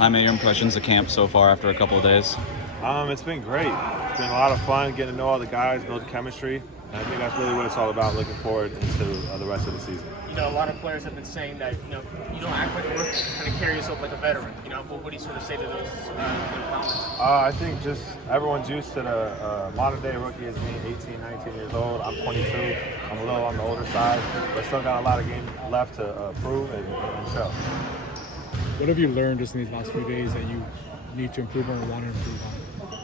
Jaime, your impressions of camp so far after a couple of days? It's been great. It's been a lot of fun getting to know all the guys, build chemistry. And I think that's really what it's all about, looking forward into the rest of the season. You know, a lot of players have been saying that, you don't act like a rookie, kind of carry yourself like a veteran. What do you sort of say to those comments? I think just everyone's used to the modern day rookie as being 18, 19 years old. I'm 22. I'm a little on the older side, but still got a lot of games left to prove and show. What have you learned just in these last few days that you need to improve on or want to improve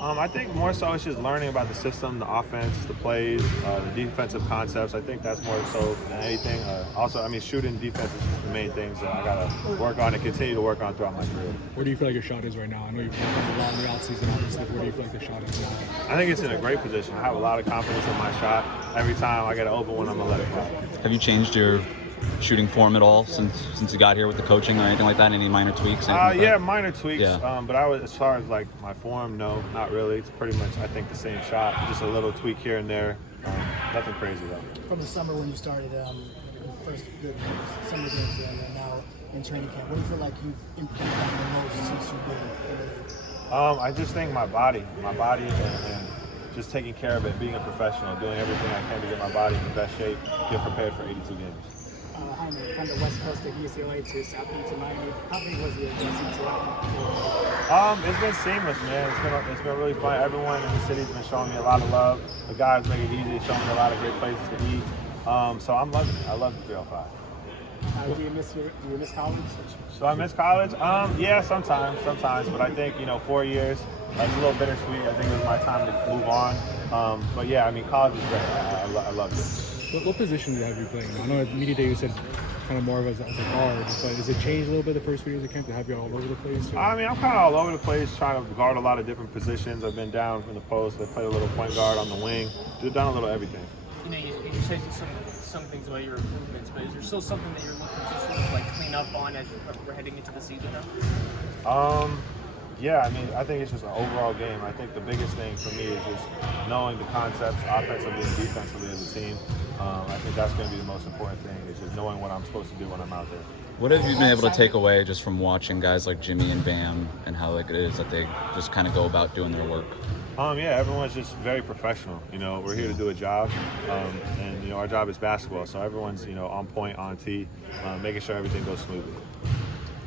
on? I think more so it's just learning about the system, the offense, the plays, the defensive concepts. I think that's more so than anything. Also, shooting defense is the main things that I got to work on and continue to work on throughout my career. Where do you feel like your shot is right now? I know you've worked on a lot in the offseason, obviously. Where do you feel like the shot is now? I think it's in a great position. I have a lot of confidence in my shot. Every time I get an open one, I'm going to let it fly. Have you changed your shooting form at all since you got here with the coaching or anything like that? Any minor tweaks? Yeah, minor tweaks. Yeah. But as far as like my form, no, not really. It's pretty much, I think, the same shot. Just a little tweak here and there. Nothing crazy though. From the summer when you started first good summer games and now in training camp, what do you feel like you've improved on the most since you've been in the league? I just think my body and just taking care of it, being a professional, doing everything I can to get my body in the best shape, get prepared for 82 games. Jaime, from the West Coast of UCLA to South Beach to Miami, how big was the adjustment to life? It's been seamless, man. It's been really fun. Everyone in the city's been showing me a lot of love. The guys make it easy, showing me a lot of great places to eat. So I'm loving it. I love the 305. Do you miss college? So I miss college? Yeah, sometimes. But I think 4 years. That's a little bittersweet. I think it was my time to move on. But yeah, college is great. I loved it. What position have you playing? I know at media day you said kind of more of as a guard, but has it changed a little bit the first few years of camp to have you all over the place? Or? I'm kind of all over the place, trying to guard a lot of different positions. I've been down in the post. I played a little point guard on the wing. Just done a little everything. You say some things about your improvements, but is there still something that you're looking to sort of like clean up on as we're heading into the season now? Yeah, I think it's just an overall game. I think the biggest thing for me is just knowing the concepts offensively and defensively as a team. I think that's going to be the most important thing, is just knowing what I'm supposed to do when I'm out there. What have you been able to take away just from watching guys like Jimmy and Bam and how it is that they just kind of go about doing their work? Yeah, everyone's just very professional. We're here to do a job, and our job is basketball. So everyone's on point, on tee, making sure everything goes smoothly.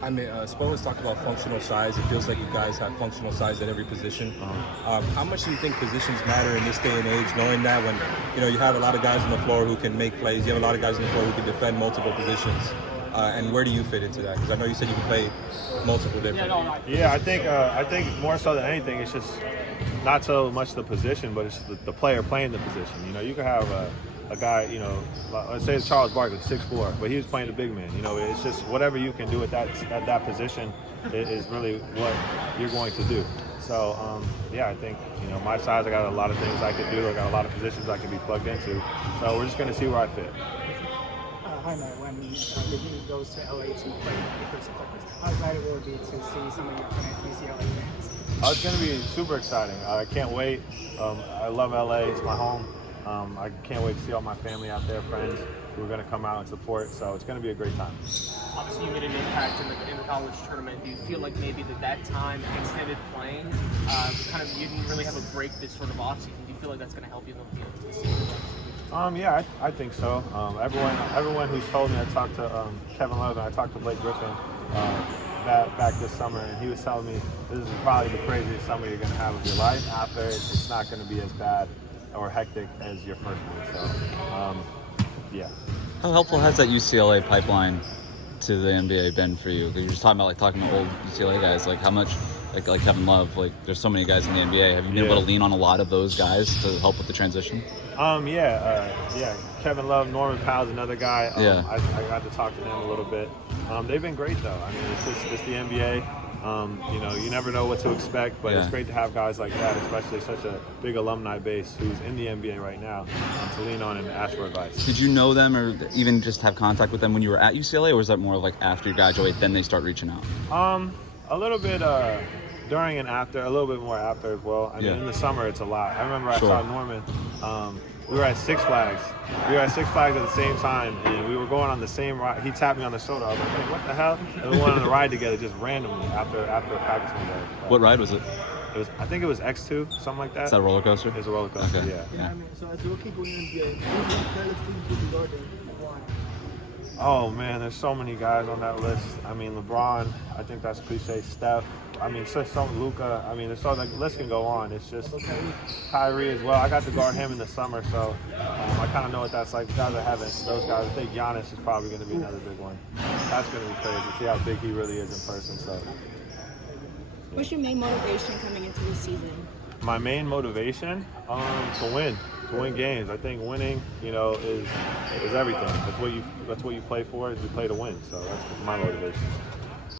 Spo was talking about functional size. It feels like you guys have functional size at every position. How much do you think positions matter in this day and age, knowing that when you have a lot of guys on the floor who can make plays, you have a lot of guys on the floor who can defend multiple positions, and where do you fit into that? Because I know you said you can play multiple different. Yeah, I think more so than anything, it's just not so much the position, but it's the player playing the position. You can have a guy, let's say it's Charles Barkley, 6'4", but he was playing the big man. It's just whatever you can do at that position is really what you're going to do. So, I think, my size, I got a lot of things I can do. I got a lot of positions I can be plugged into. So we're just going to see where I fit. Jaime, when Virginia goes to LA to play the first Clippers, how excited will it be to see some of your UCLA fans? It's going to be super exciting. I can't wait. I love LA. It's my home. I can't wait to see all my family out there, friends who are going to come out and support. So it's going to be a great time. Obviously, you made an impact in the college tournament. Do you feel like maybe that time extended playing, you didn't really have a break this sort of offseason? Do you feel like that's going to help you in the season? Yeah, I think so. Everyone who's told me, I talked to Kevin Love and I talked to Blake Griffin back this summer, and he was telling me this is probably the craziest summer you're going to have of your life. After it's not going to be as bad or hectic as your first one. So, yeah. How helpful has that UCLA pipeline to the NBA been for you? Because you're just talking about talking to old UCLA guys, how much, like Kevin Love, there's so many guys in the NBA. Have you been able to lean on a lot of those guys to help with the transition? Kevin Love, Norman Powell's another guy. Yeah. I got to talk to them a little bit. They've been great though. It's the NBA. You never know what to expect, but it's great to have guys like that, especially such a big alumni base who's in the NBA right now, to lean on and ask for advice. Did you know them or even just have contact with them when you were at UCLA, or was that more after you graduate, then they start reaching out? A little bit during and after, a little bit more after as well. In the summer it's a lot. I remember I saw Norman we were at Six Flags. We were at Six Flags at the same time, and we were going on the same ride. He tapped me on the shoulder. I was like, hey, what the hell? And we went on the ride together just randomly after practice one day. What ride was it? I think it was X2, something like that. Is that a roller coaster? It was a roller coaster, Okay. yeah. Yeah, I mean, so as a rookie going in the NBA, who's the player to the Garden? Why? Oh man, there's so many guys on that list. I mean, LeBron, I think that's cliche. Steph, I mean, some Luka. I mean, there's so the list can go on. It's just Kyrie as well. I got to guard him in the summer, so I kind of know what that's like. The guys are having those guys. I think Giannis is probably going to be another big one. That's going to be crazy. See how big he really is in person. So, What's your main motivation coming into this season? my main motivation to win games. I think winning, is everything. That's what you play for. Is you play to win. So that's my motivation.